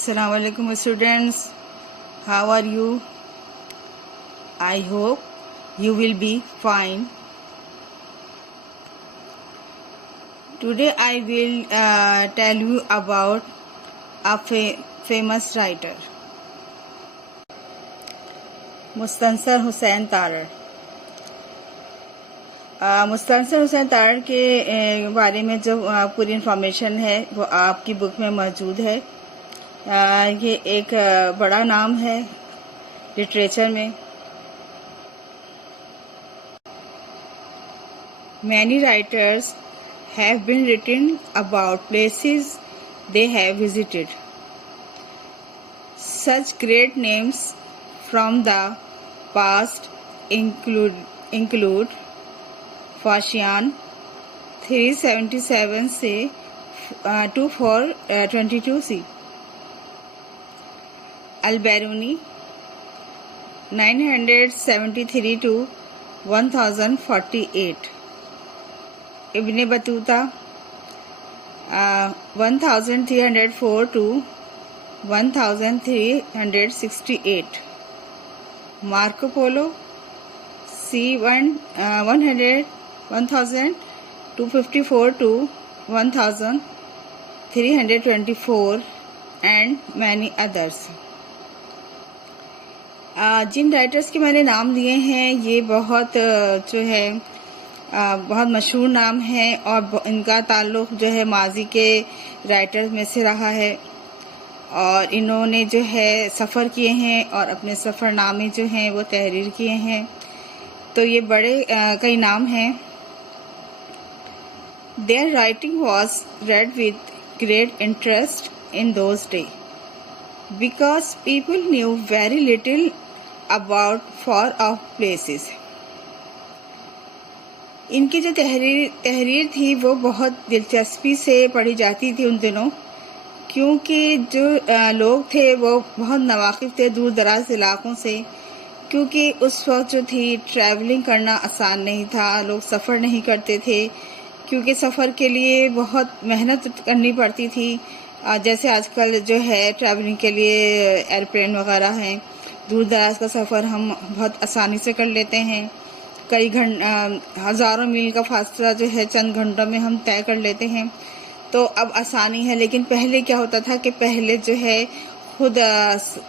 Assalamu alaikum students. How are you? I hope you will be fine. Today I will tell you about a famous writer, Mustansar Hussain Tarar. Mustansar Hussain Tarar के बारे में जो पूरी information है वो आपकी बुक में मौजूद है. ये एक बड़ा नाम है लिटरेचर में. Many writers have been written about places they have visited. Such great names from the past include Fashian 377 से 2422 सी, Al-Biruni 973 to 1048, Ibn Battuta 1304 to 1368, Marco Polo C1254 to 1324 and many others. जिन writers के मैंने नाम लिए हैं ये बहुत जो है बहुत मशहूर नाम है और इनका ताल्लुक़ जो है माजी के राइटर्स में से रहा है और इन्होंने जो है सफ़र किए हैं और अपने सफ़रनामे जो हैं वो तहरीर किए हैं. तो ये बड़े कई नाम हैं. Their writing was read with great interest in those days because people knew very little about far off places. इनकी जो तहरीर थी वो बहुत दिलचस्पी से पढ़ी जाती थी उन दिनों, क्योंकि जो लोग थे वो बहुत नवाकिफ थे दूर दराज इलाकों से, क्योंकि उस वक्त जो थी ट्रैवलिंग करना आसान नहीं था. लोग सफ़र नहीं करते थे क्योंकि सफ़र के लिए बहुत मेहनत करनी पड़ती थी. जैसे आजकल जो है ट्रैवलिंग के लिए एयरप्लेन वगैरह हैं, दूर दराज का सफ़र हम बहुत आसानी से कर लेते हैं. कई हज़ारों मील का फासला जो है चंद घंटों में हम तय कर लेते हैं. तो अब आसानी है, लेकिन पहले क्या होता था कि पहले जो है खुद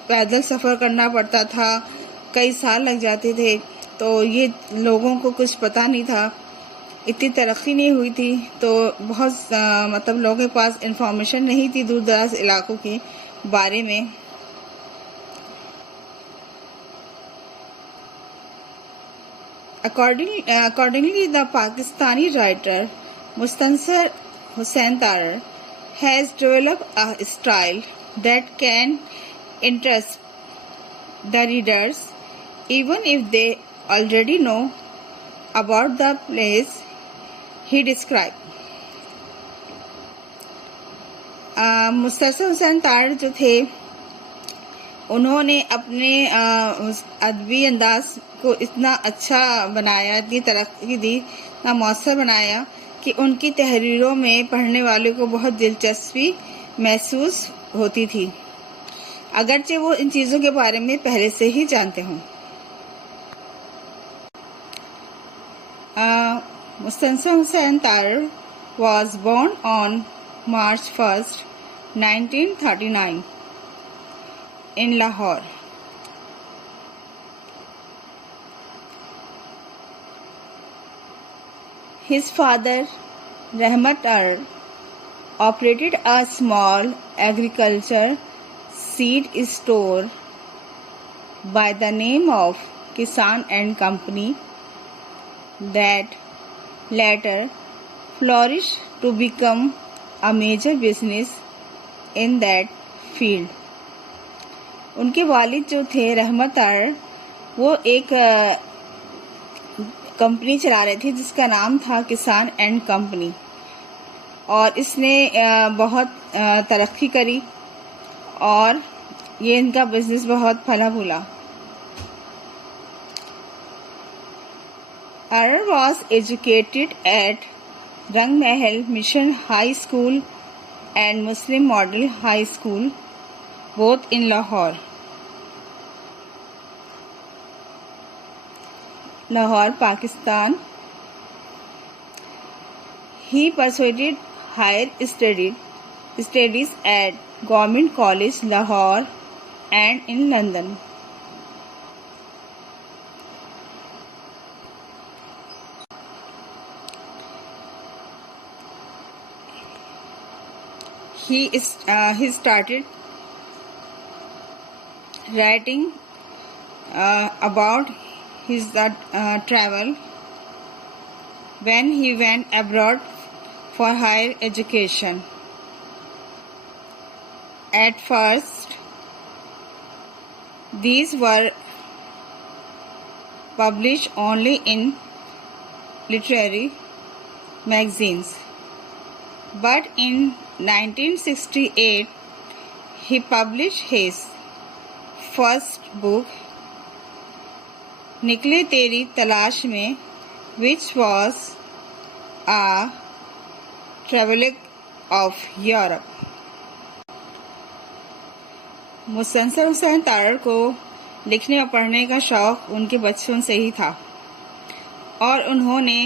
पैदल सफ़र करना पड़ता था, कई साल लग जाते थे. तो ये लोगों को कुछ पता नहीं था, इतनी तरक्की नहीं हुई थी, तो बहुत मतलब लोगों के पास इंफॉर्मेशन नहीं थी दूर दराज इलाकों के बारे में. Accordingly, the Pakistani writer Mustansar Hussain Tarar has developed a style that can interest the readers even if they already know about the place he described. Mustansar Hussain Tarar जो थे उन्होंने अपने अदबी अंदाज को इतना अच्छा बनाया, इतनी तरक्की दी, इतना मौसर बनाया कि उनकी तहरीरों में पढ़ने वालों को बहुत दिलचस्पी महसूस होती थी, अगरचे वो इन चीज़ों के बारे में पहले से ही जानते हों. Mustansar Hussain Tarar was born on March 1st, 1939 in Lahore. His father, Rahmat Tarar, operated a small agriculture seed store by the name of Kisan and Company that later flourished to become a major business in that field. उनके वालिद जो थे रहमत तारड़ वो एक company चला रहे थे जिसका नाम था किसान एंड कंपनी, और इसने बहुत तरक्की करी और ये इनका बिजनेस बहुत फला फूला. Tarar was educated at Rangmahal Mission High School and Muslim Model High School, both in Lahore, Pakistan. He pursued higher studies at Government College, Lahore, and in London. He started writing about his travel when he went abroad for higher education. At first, these were published only in literary magazines, but in 1968 he published his first book, निकले तेरी तलाश में, which was a travelogue of Europe. मुसन्सर Hussain Tarar को लिखने और पढ़ने का शौक़ उनके बचपन से ही था और उन्होंने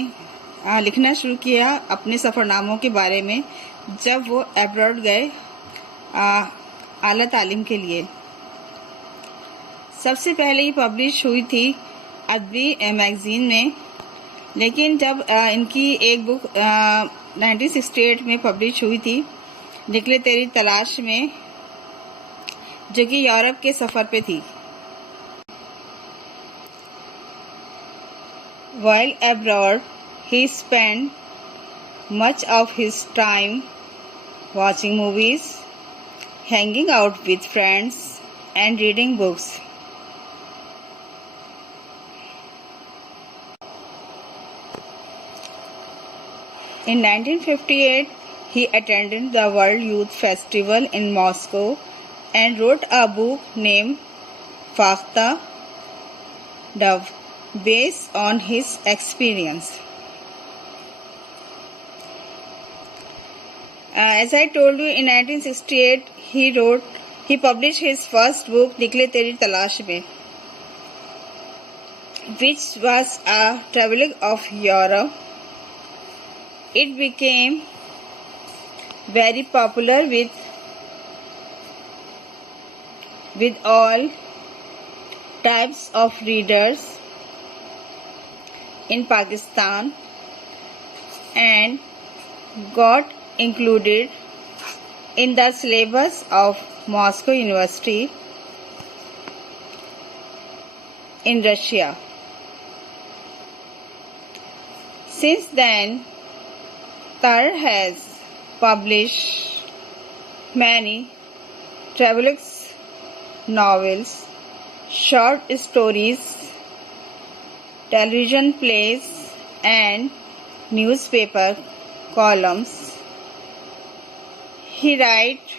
लिखना शुरू किया अपने सफ़रनामों के बारे में जब वो अब्रॉड गए आला तालीम के लिए. सबसे पहले ये पब्लिश हुई थी अदबी मैगज़ीन में, लेकिन जब इनकी एक बुक 1968 में पब्लिश हुई थी, निकले तेरी तलाश में, जो कि यूरोप के सफ़र पे थी. While abroad, he spent much of his time watching movies, hanging out with friends, and reading books. In 1958, he attended the World Youth Festival in Moscow and wrote a book named Fakhta Dove, based on his experience. As I told you, in 1968 he published his first book, निकले तेरी तलाश में, which was a travelogue of Europe. It became very popular with all types of readers in Pakistan and got included in the syllabus of Moscow University in Russia. Since then, Tarar has published many travelogues, novels, short stories, television plays, and newspaper columns. He writes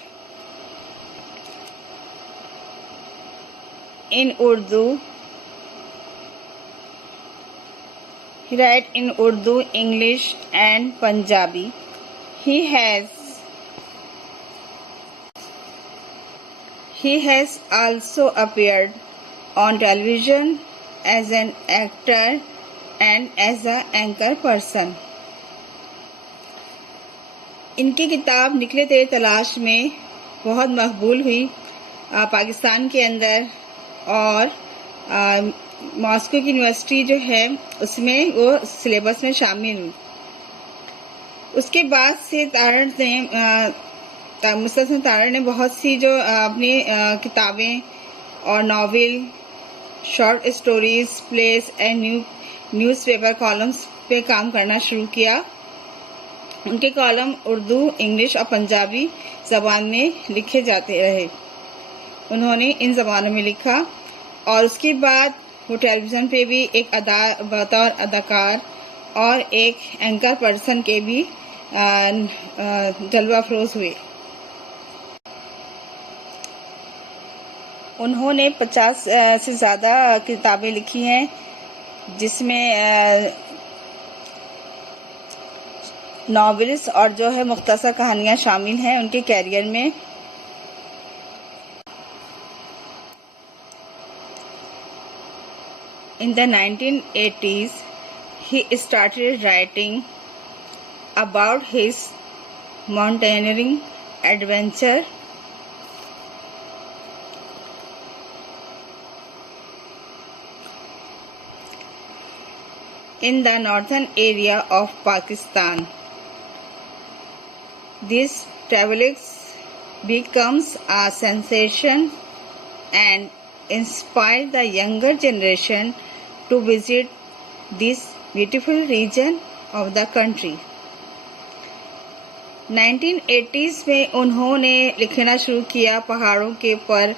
in Urdu, English, and Punjabi. He has also appeared on television as an actor and as an anchor person. इनकी किताब निकले तेरी तलाश में बहुत मकबूल हुई पाकिस्तान के अंदर, और मॉस्को की यूनिवर्सिटी जो है उसमें वो सिलेबस में शामिल हुई. उसके बाद से मुसन्सर तारड़ ने बहुत सी जो अपनी किताबें और novel, short stories, place and newspaper columns पे काम करना शुरू किया. उनके कॉलम उर्दू, इंग्लिश और पंजाबी ज़बान में लिखे जाते रहे. उन्होंने इन ज़बानों में लिखा और उसके बाद वो टेलीविज़न पे भी एक बतौर अदाकार और एक एंकर पर्सन के भी जलवा अफरोज हुए. उन्होंने 50 से ज़्यादा किताबें लिखी हैं, जिसमें नॉवेल्स और जो है मुख्तसर कहानियाँ शामिल हैं उनके कैरियर में. In the 1980s, he started writing about his mountaineering adventure in the northern area of Pakistan. This travelix becomes a sensation and inspired the younger generation to visit this beautiful region of the country. 1980s में उन्होंने लिखना शुरू किया पहाड़ों के ऊपर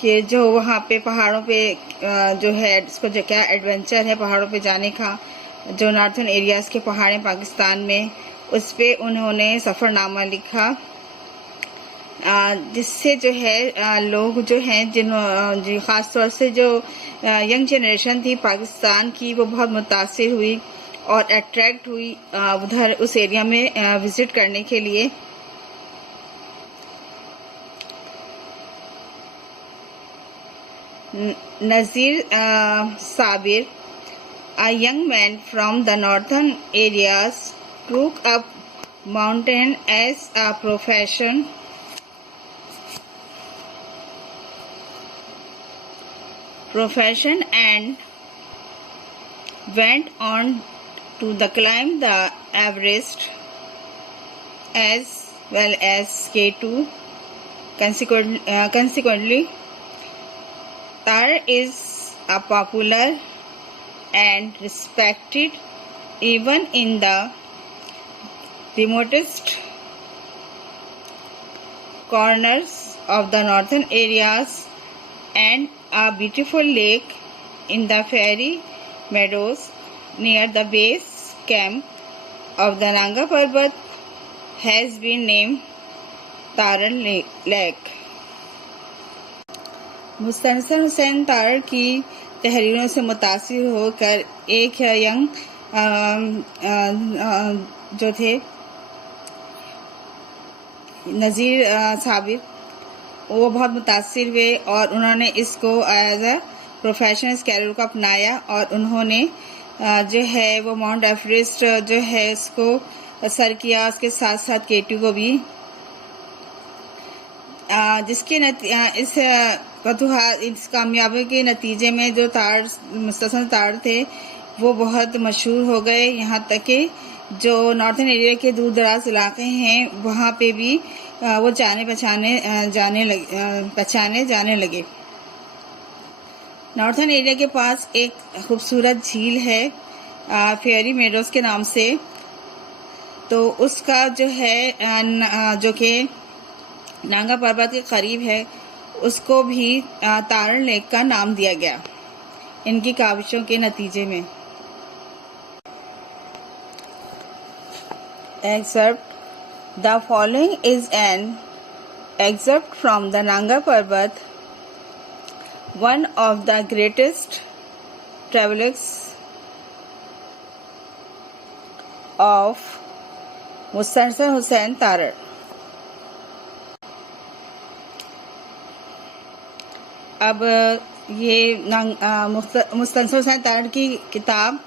कि जो वहाँ पे पहाड़ों पे जो है इसको जो क्या एडवेंचर है पहाड़ों पे जाने का, जो नॉर्थन एरियाज़ के पहाड़ हैं पाकिस्तान में, उस पे उन्होंने सफ़रनामा लिखा, जिससे जो है लोग जो हैं जी ख़ास तौर से जो यंग जनरेशन थी पाकिस्तान की, वो बहुत मुतासिर हुई और अट्रैक्ट हुई उधर उस एरिया में विज़िट करने के लिए. Nazir Sabir, a young man from the northern areas, took up mountain as a profession. And went on to climb the Everest as well as K2. Consequently, Tarar is a popular and respected even in the remotest corners of the northern areas, and a beautiful lake in the fairy meadows near the base camp of the Nanga Parbat has been named Tarar lake. Mustansar Hussain Tarar की तहरीरों से मुतासिर होकर एक young जो थे नज़ीर साबिर, वो बहुत मुतासिर हुए और उन्होंने इसको एज अ प्रोफेशनल कैरियर को अपनाया और उन्होंने जो है वो माउंट एवरेस्ट जो है इसको सर किया, उसके साथ साथ K2 को भी, जिसके इस कामयाबी के नतीजे में जो मुस्तनसर तारड़ थे वो बहुत मशहूर हो गए. यहाँ तक कि जो नॉर्थन एरिया के दूर दराज इलाके हैं वहाँ पे भी वो पहचाने जाने लगे. नॉर्थन एरिया के पास एक खूबसूरत झील है फेयरी मेडोज के नाम से, तो उसका जो है जो कि नांगा पर्वत के करीब है, उसको भी तारड़ लेक का नाम दिया गया इनकी काविशों के नतीजे में. Excerpt. The following is an excerpt from the Nanga Parbat, one of the greatest travelers of Mustansar Hussain Tarar. अब ये मुस्तनसर हुसैन तारड़ की किताब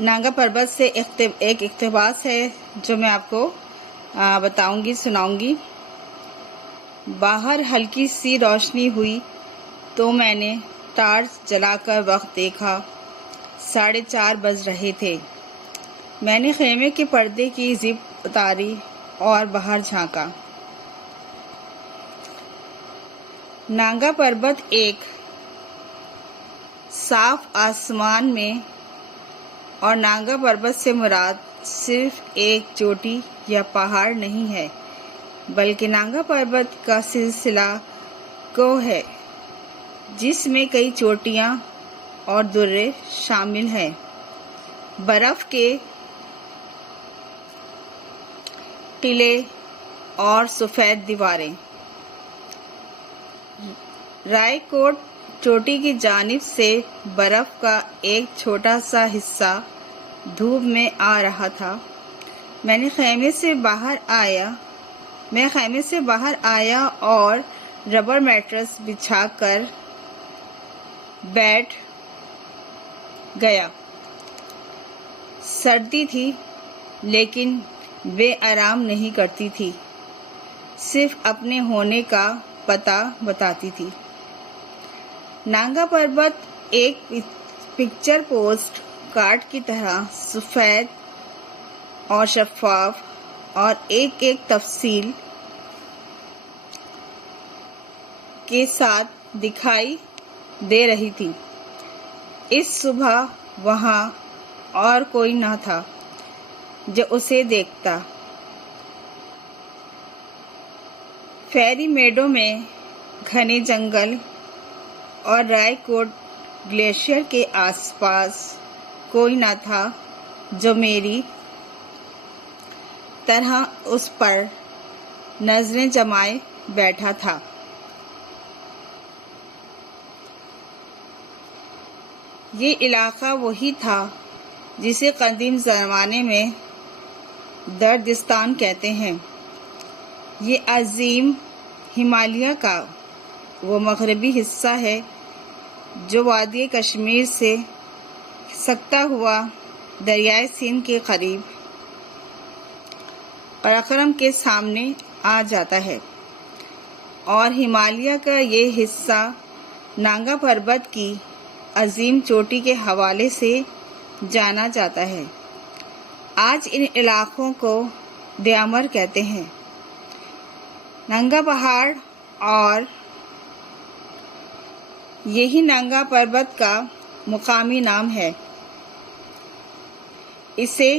नांगा पर्वत से एक इक़्तिबास है जो मैं आपको बताऊंगी, सुनाऊंगी. बाहर हल्की सी रोशनी हुई तो मैंने टार्च जलाकर वक्त देखा. 4:30 बज रहे थे. मैंने खेमे के पर्दे की जिप उतारी और बाहर झांका. नांगा पर्वत एक साफ आसमान में, और नांगा पर्वत से मुराद सिर्फ एक चोटी या पहाड़ नहीं है, बल्कि नांगा पर्वत का सिलसिला को है जिसमें कई चोटियां और दुर्रे शामिल हैं. बर्फ के टिले और सफ़ेद दीवारें. रायकोट चोटी की जानिब से बर्फ का एक छोटा सा हिस्सा धूप में आ रहा था. मैं खैमे से बाहर आया और रबर मैट्रेस बिछाकर بیٹھ گیا۔ سردی تھی لیکن بے آرام نہیں کرتی تھی، صرف اپنے ہونے کا پتہ بتاتی تھی۔ نانگا پربت ایک پکچر پوسٹ کارڈ کی طرح سفید اور شفاف اور ایک ایک تفصیل کے ساتھ دکھائی دے رہی تھی۔ اس صبح وہاں اور کوئی نہ تھا جو اسے دیکھتا۔ فیری میڈو میں گھنے جنگل اور رائے کوٹ گلیشیئر کے آس پاس کوئی نہ تھا جو میری طرح اس پر نظریں جمائے بیٹھا تھا۔ یہ علاقہ وہی تھا جسے قدیم زمانے میں دردستان کہتے ہیں۔ یہ عظیم ہمالیہ کا وہ مغربی حصہ ہے جو وادی کشمیر سے سکتا ہوا دریائے سندھ کے قریب قراقرم کے سامنے آ جاتا ہے، اور ہمالیہ کا یہ حصہ نانگا پربت کی عظیم چوٹی کے حوالے سے جانا جاتا ہے۔ آج ان علاقوں کو دیامر کہتے ہیں۔ نانگا پہاڑ اور یہی نانگا پربت کا مقامی نام ہے۔ اسے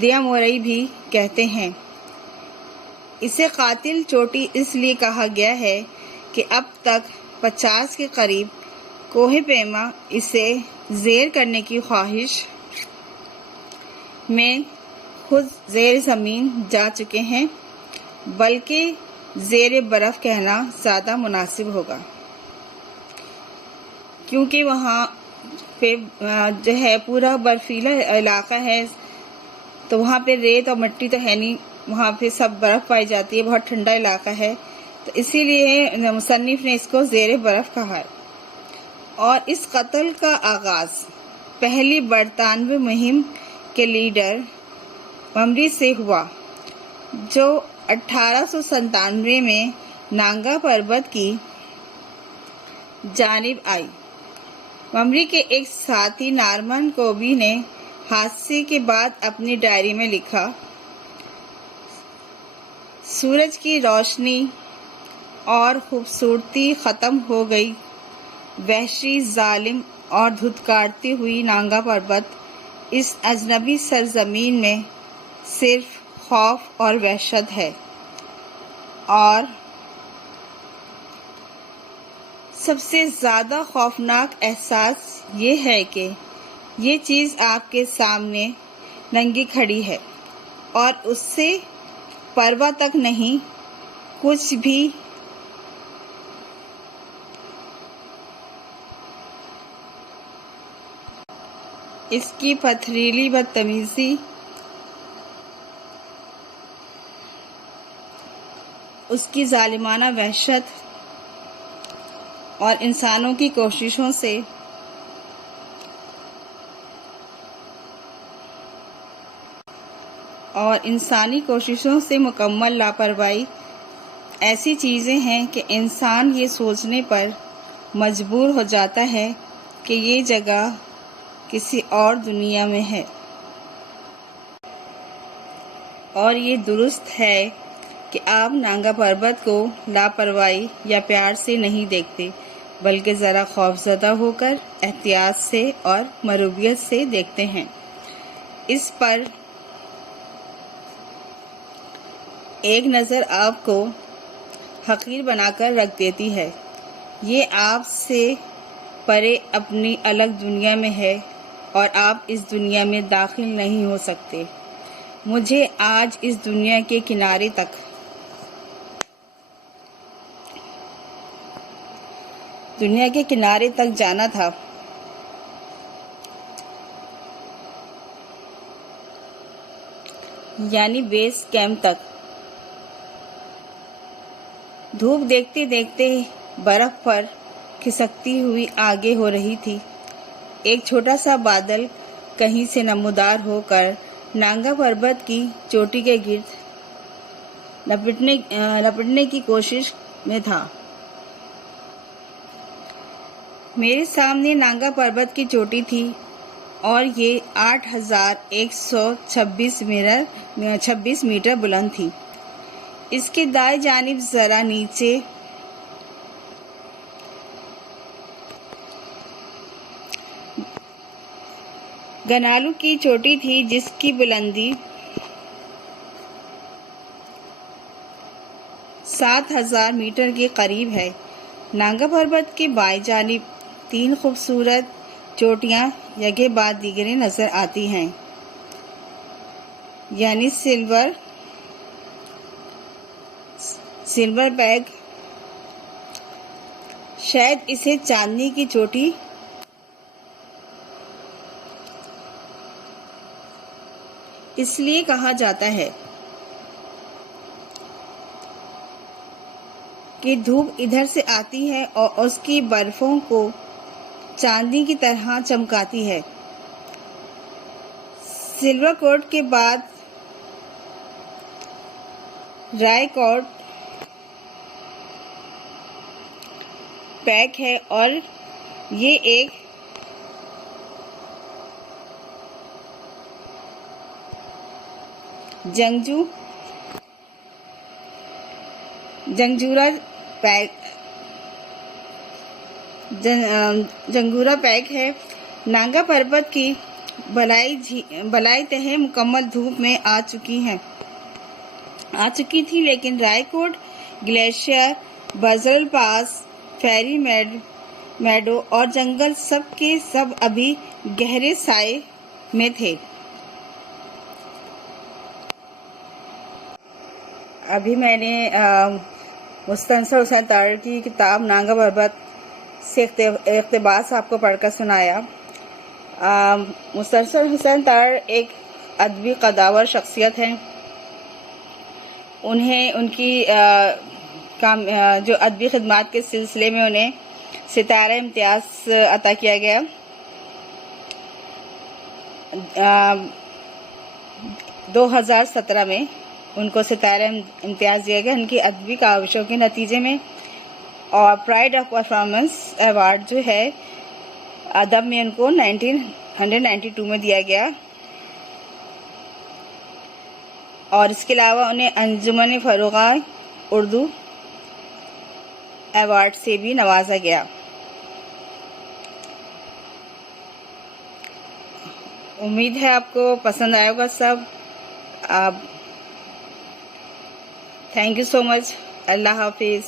دیامورائی بھی کہتے ہیں۔ اسے قاتل چوٹی اس لیے کہا گیا ہے کہ اب تک 50 کے قریب کوہ پیما اسے زیر کرنے کی خواہش میں خود زیر زمین جا چکے ہیں، بلکہ زیر برف کہنا زیادہ مناسب ہوگا، کیونکہ وہاں پہ جو ہے پورا برفیلا علاقہ ہے، تو وہاں پہ ریت اور مٹی تو ہے نہیں، وہاں پہ سب برف پائی جاتی ہے، بہت ٹھنڈا علاقہ ہے، تو اسی لیے مصنف نے اس کو زیر برف کہا ہے۔ اور اس قتل کا آغاز پہلی برطانوی مہم کے لیڈر ممری سے ہوا، جو 1897 میں نانگا پربت کی جانب آئی۔ ممری کے ایک ساتھی نارمن کوبی نے حادثے کے بعد اپنی ڈائری میں لکھا، سورج کی روشنی اور خوبصورتی ختم ہو گئی، وحشی، ظالم اور دھتکارتی ہوئی نانگا پربت اس اجنبی سرزمین میں صرف خوف اور وحشت ہے، اور سب سے زیادہ خوفناک احساس یہ ہے کہ یہ چیز آپ کے سامنے ننگی کھڑی ہے اور اس سے پرواہ تک نہیں کچھ بھی اس کی پتھریلی بدتمیزی، اس کی ظالمانہ وحشت اور انسانوں کی کوششوں سے اور انسانی کوششوں سے مکمل لاپرواہی ایسی چیزیں ہیں کہ انسان یہ سوچنے پر مجبور ہو جاتا ہے کہ یہ جگہ کسی اور دنیا میں ہے۔ اور یہ درست ہے کہ آپ نانگا پربت کو لاپرواہی یا پیار سے نہیں دیکھتے، بلکہ ذرا خوفزدہ ہو کر احتیاط سے اور مرعوبیت سے دیکھتے ہیں۔ اس پر ایک نظر آپ کو حقیر بنا کر رکھ دیتی ہے۔ یہ آپ سے پرے اپنی الگ دنیا میں ہے اور آپ اس دنیا میں داخل نہیں ہو سکتے۔ مجھے آج اس دنیا کے کنارے تک جانا تھا۔ یعنی بیس کیمپ تک۔ دھوپ دیکھتے دیکھتے برف پر खिसकती हुई आगे हो रही थी। एक छोटा सा बादल कहीं से नमूदार होकर नांगा पर्वत की चोटी के गिर्द लपटने की कोशिश में था। मेरे सामने नांगा पर्वत की चोटी थी और ये 8,126 मीटर बुलंद थी। इसके दाएं जानिब जरा नीचे गनालू की चोटी थी, जिसकी बुलंदी 7,000 मीटर के करीब है। नांगा पर्वत के बाएं जानिब 3 खूबसूरत चोटियां यके बाद दीगरें नजर आती हैं, यानी सिल्वर बैग, शायद इसे चांदनी की चोटी इसलिए कहा जाता है कि धूप इधर से आती है और उसकी बर्फों को चांदी की तरह चमकाती है। सिल्वर कोट के बाद रायकोट पैक है और ये एक जंगूरा पैक है। नांगा पर्वत की बलाई तह मुकम्मल धूप में आ चुकी थी, लेकिन रायकोट ग्लेशियर, बजरल पास, फेरी मेडो और जंगल सब के सब अभी गहरे साए में थे। अभी मैंने मुस्तनसर हुसैन तार की किताब नांगा पर्वत से इक़्तिबास आपको पढ़कर सुनाया। मुस्तनसर हुसैन तार एक अदबी कदावर शख्सियत हैं। उन्हें उनकी जो अदबी खिदमात के सिलसिले में उन्हें सितारा इम्तियाज़ अता किया गया। 2017 में उनको सितारा इम्तियाज़ दिया गया उनकी अदबी काविशों के नतीजे में। और प्राइड ऑफ परफॉर्मेंस अवार्ड जो है अदब में उनको 1992 में दिया गया। और इसके अलावा उन्हें अंजुमन फरूगा उर्दू अवार्ड से भी नवाजा गया। उम्मीद है आपको पसंद आएगा सब। Thank you so much. अल्लाह हाफिज़।